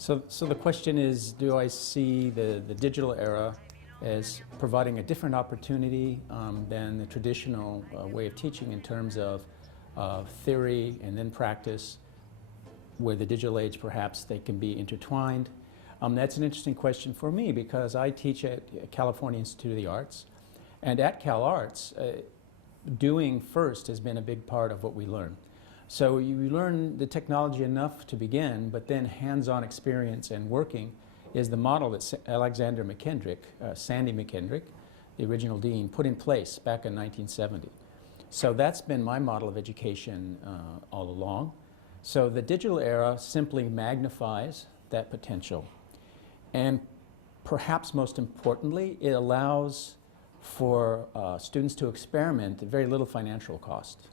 So the question is, do I see the digital era as providing a different opportunity than the traditional way of teaching in terms of theory and then practice, where the digital age perhaps they can be intertwined? That's an interesting question for me because I teach at California Institute of the Arts, and at Cal Arts, doing first has been a big part of what we learn. So you learn the technology enough to begin, but then hands-on experience and working is the model that Alexander McKendrick, Sandy McKendrick, the original dean, put in place back in 1970. So that's been my model of education all along. So the digital era simply magnifies that potential. And perhaps most importantly, it allows for students to experiment at very little financial cost.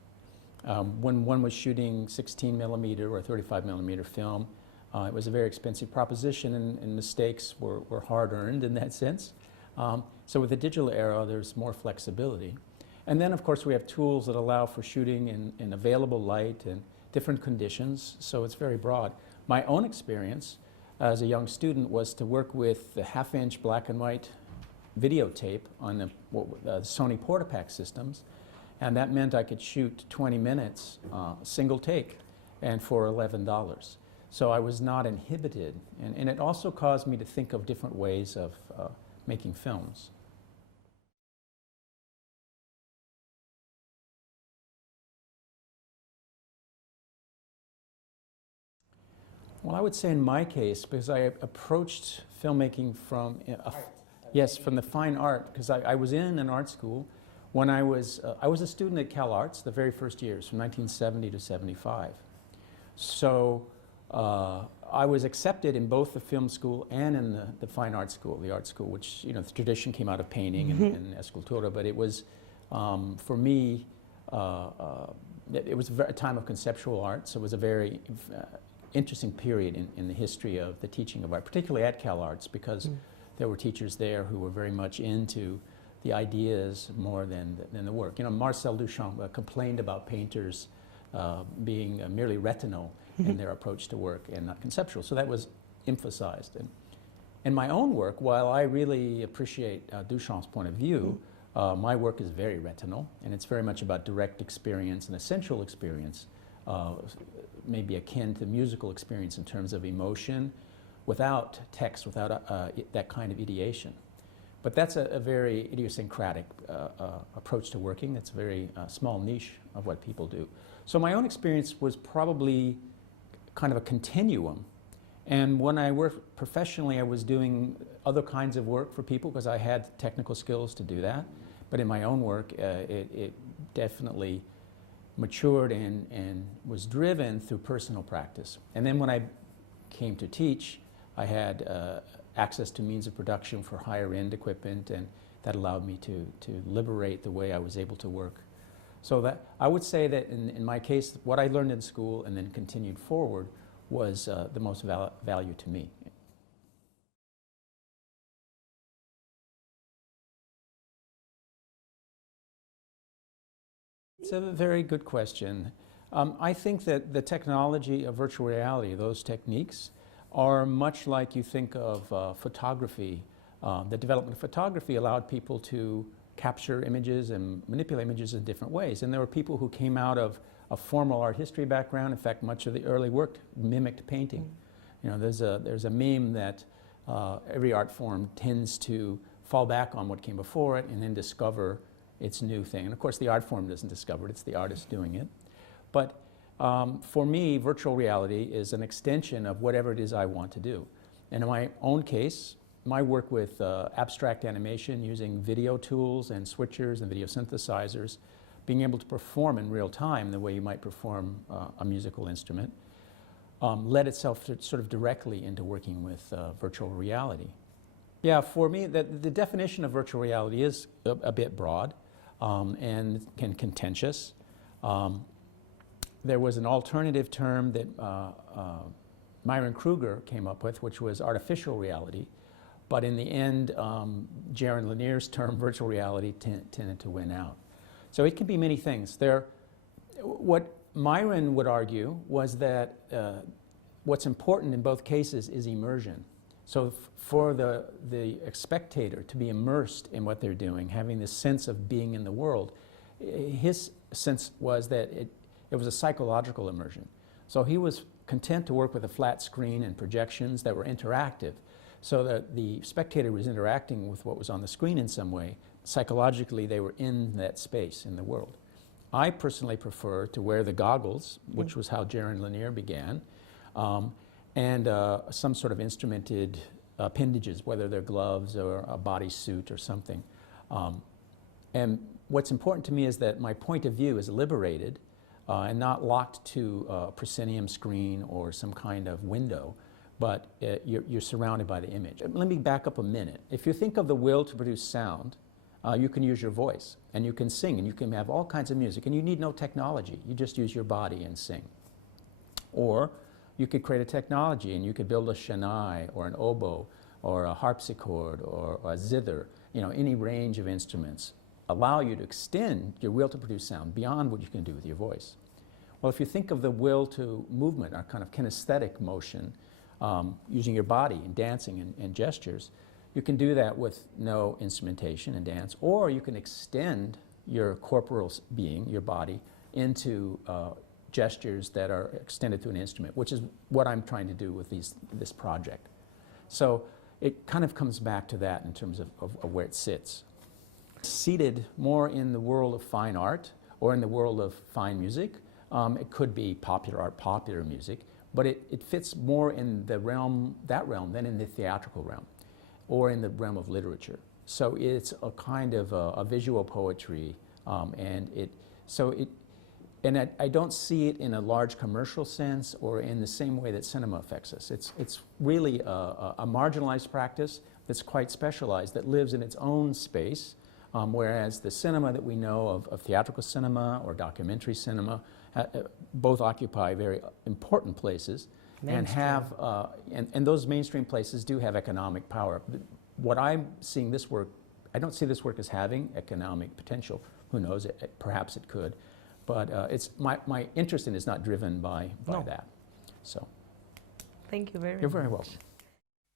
When one was shooting 16 millimeter or 35 millimeter film, it was a very expensive proposition, and mistakes were hard-earned in that sense. So with the digital era, there's more flexibility. And then, of course, we have tools that allow for shooting in available light and different conditions, so it's very broad. My own experience as a young student was to work with the half-inch black and white videotape on the Sony Portapak systems, and that meant I could shoot 20 minutes, single take, and for $11. So I was not inhibited, and it also caused me to think of different ways of making films. Well, I would say in my case, because I approached filmmaking from from the fine art, because I was in an art school when I was a student at Cal Arts the very first years, from 1970 to 75. So I was accepted in both the film school and in the fine art school, the art school, which, you know, the tradition came out of painting and escultura, but it was, for me, it was a time of conceptual art, so it was a very interesting period in the history of the teaching of art, particularly at Cal Arts, because there were teachers there who were very much into the ideas more than the work. You know, Marcel Duchamp complained about painters being merely retinal in their approach to work and not conceptual, so that was emphasized. And in my own work, while I really appreciate Duchamp's point of view, my work is very retinal, and it's very much about direct experience and essential experience, maybe akin to musical experience in terms of emotion, without text, without that kind of ideation. But that's a very idiosyncratic approach to working. It's a very small niche of what people do. So my own experience was probably kind of a continuum. And when I worked professionally, I was doing other kinds of work for people because I had technical skills to do that. But in my own work, it definitely matured and was driven through personal practice. And then when I came to teach, I had access to means of production for higher end equipment, and that allowed me to liberate the way I was able to work. So that I would say that in my case, what I learned in school and then continued forward was the most value to me. It's a very good question. I think that the technology of virtual reality, those techniques, are much like you think of photography. The development of photography allowed people to capture images and manipulate images in different ways. And there were people who came out of a formal art history background. In fact, much of the early work mimicked painting. You know, there's a meme that every art form tends to fall back on what came before it and then discover its new thing. And of course, the art form doesn't discover it, it's the artist doing it. But for me, virtual reality is an extension of whatever it is I want to do. And in my own case, my work with abstract animation using video tools and switchers and video synthesizers, being able to perform in real time the way you might perform a musical instrument, led itself to sort of directly into working with virtual reality. Yeah, for me, the definition of virtual reality is a bit broad and contentious. There was an alternative term that Myron Kruger came up with, which was artificial reality. But in the end, Jaron Lanier's term, virtual reality, tended to win out. So it can be many things. What Myron would argue was that what's important in both cases is immersion. So for the spectator to be immersed in what they're doing, having this sense of being in the world, his sense was that it was a psychological immersion. So he was content to work with a flat screen and projections that were interactive, so that the spectator was interacting with what was on the screen in some way. Psychologically, they were in that space, in the world. I personally prefer to wear the goggles, which was how Jaron Lanier began, and some sort of instrumented appendages, whether they're gloves or a bodysuit or something. And what's important to me is that my point of view is liberated and not locked to a proscenium screen or some kind of window, but you're surrounded by the image. Let me back up a minute. If you think of the will to produce sound, you can use your voice, and you can sing, and you can have all kinds of music, and you need no technology. You just use your body and sing. Or you could create a technology, and you could build a shennai, or an oboe, or a harpsichord, or a zither, you know, any range of instruments, allow you to extend your will to produce sound beyond what you can do with your voice. Well, if you think of the will to movement, or kind of kinesthetic motion, using your body and dancing and gestures, you can do that with no instrumentation and dance, or you can extend your corporal being, your body, into gestures that are extended to an instrument, which is what I'm trying to do with this project. So it kind of comes back to that in terms of where it sits. Seated more in the world of fine art or in the world of fine music. It could be popular art, popular music, but it fits more in the realm, that realm, than in the theatrical realm or in the realm of literature. So it's a kind of a visual poetry, and I don't see it in a large commercial sense or in the same way that cinema affects us. It's really a marginalized practice that's quite specialized, that lives in its own space, whereas the cinema that we know of theatrical cinema or documentary cinema, both occupy very important places and have, and those mainstream places do have economic power. What I'm seeing this work, I don't see this work as having economic potential. Who knows, perhaps it could. But it's my interest in it is not driven by that. So, thank you very much. You're very welcome.